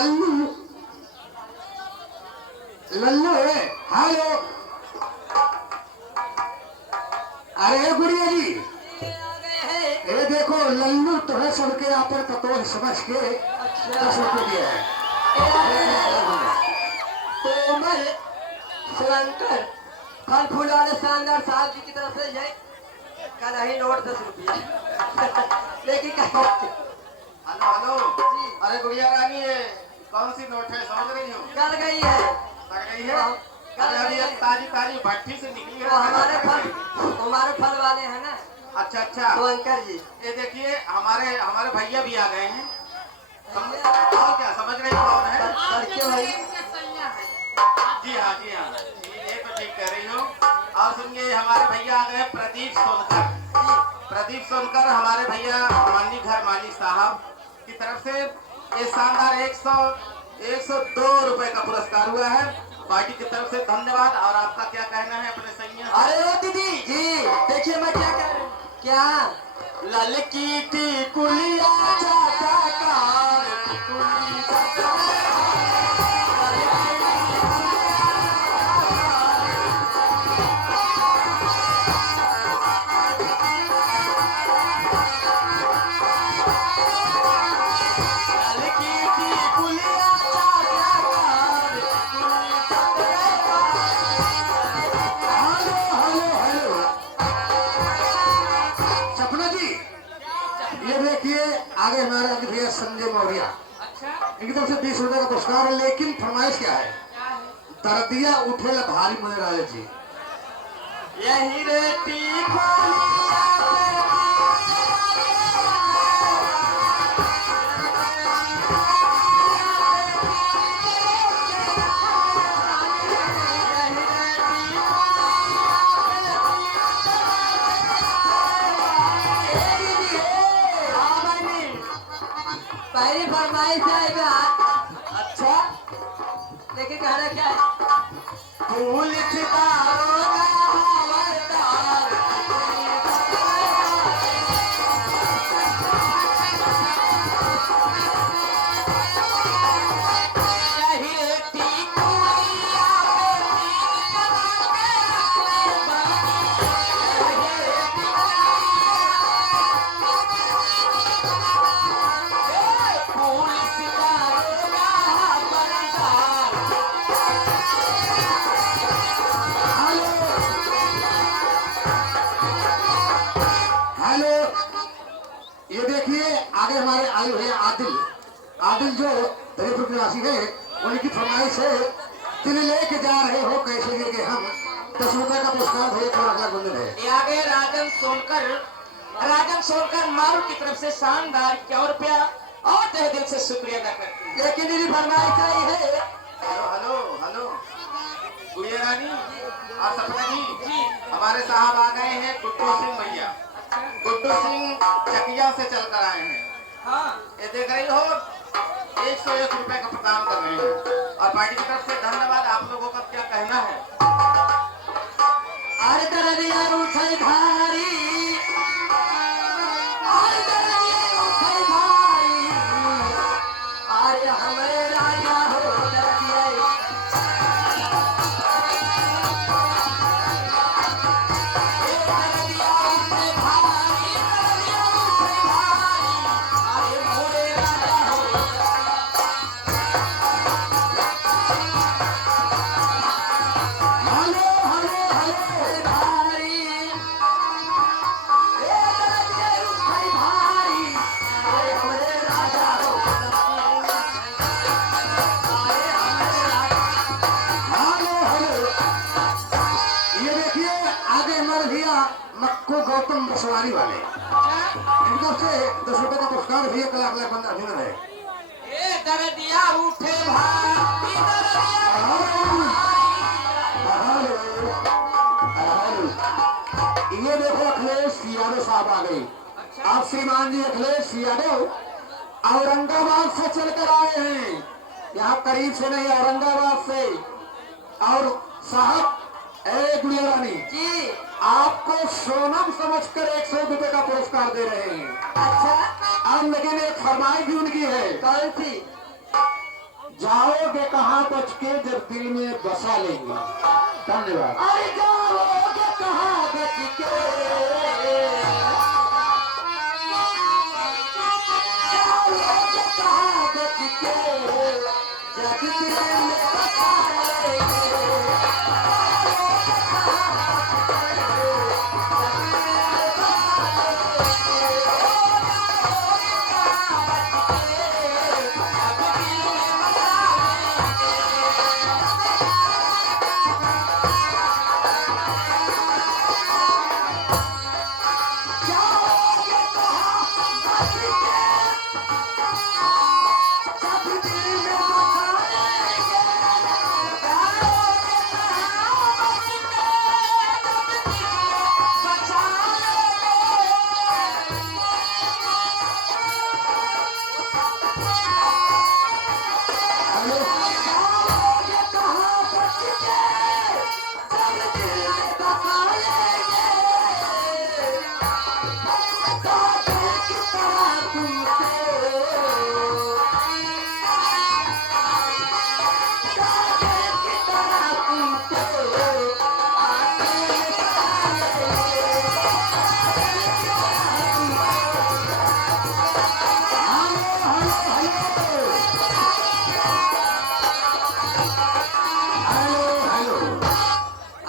लल्लू लल्लू है। हेलो, अरे गुड़िया जी, ये देखो लल्लू तुम्हें सुन के आप तत्व समझ के 10 रुपये दिया है। कोमल शंकर फल फूल वाले शानदार साहब जी की तरफ से ये कल ही नोट 10 रुपया लेकिन हेलो हेलो जी। अरे गुड़िया रानी, ये कौन सी नोट है, समझ रही हो? गल गई है। लग गई है? अरे अभी ये ताजी ताजी भट्टी से निकली है। हमारे फल वाले हैं ना। अच्छा अच्छा, तो अंकल जी ये देखिए हमारे भैया भी आ गए हैं। और क्या समझ रही हो कौन है? भाई जी हाँ जी हाँ, ये तो ठीक कह रही हो। और सुनिए, हमारे भैया आ गए प्रदीप सोनकर। प्रदीप सोनकर हमारे भैया माननीय घर मालिक साहब की तरफ से ये शानदार 102 रुपए का पुरस्कार हुआ है। पार्टी की तरफ से धन्यवाद। और आपका क्या कहना है अपने संज्ञा? अरे दीदी जी, देखिए मैं क्या कह रही हूँ। क्या ललकी टिकुलिया चाचाकार टिकुली चाचाकार। आगे हमारे भैया संजय मौर्य, इनकी तरफ से 20 रुपए का पुरस्कार है। लेकिन फरमाइश क्या है? दर्दिया उठे भारी मुझे राजा जी। यही रेती पहली फरमाइश है। अच्छा, लेकिन कहना क्या है? फूल सितारों का हवलदार। ये देखिए आगे हमारे आए हुए आदिल आदिल जो दरियापुर निवासी है, उनकी फरमाइश है, दिल लेके जा रहे हो कैसे लेके हम 10 रुपए का पुरस्कार है। थोड़ा बंधन है। आगे राजन सोनकर मारू की तरफ से शानदार 51 रुपया और तहे दिल से शुक्रिया अदा करते हैं। लेकिन मेरी फरमाइश आई है। हेलो हेलो हेलो गुड़िया रानी और सपना जी, हमारे साहब आ गए हैं, गुड्डू सिंह भैया। गुड्डू सिंह चकिया से चलकर आए हैं। हाँ, ये देख रही हो 101 रुपए का प्रदान कर रहे हैं। और पार्टी की तरफ से धन्यवाद। आप लोगों का क्या कहना है? अरे दरदिया उठे भारी, अरे दरदिया उठे भारी, अरे हमारे राजा हो दरदिया। गौतम बसवानी वाले, इनकी तरफ से 10 रुपए का पुरस्कार भी 1 लाख बंदा अभिनंदन है। दरदिया उठे भारी, ये देखो अखिलेश यादव साहब आ गए। आप श्रीमान जी अखिलेश यादव औरंगाबाद से चलकर आए हैं, यहाँ करीब से नहीं औरंगाबाद से। और साहब गुड़िया रानी जी, आपको सोनम समझकर 100 रुपए का पुरस्कार दे रहे हैं। अच्छा, अब लेकिन एक फरमाइश भी उनकी है। कौन सी? कहाँ बच के जब दिल में बसा लेंगे। धन्यवाद। अरे जाओगे कहाँ बच के, जाओगे कहाँ बच के, जब दिल में बसा लेंगे।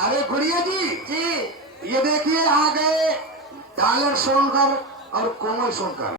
अरे गुड़िया जी, जी ये देखिए आ गए डॉलर सोनकर और कोमल सोनकर।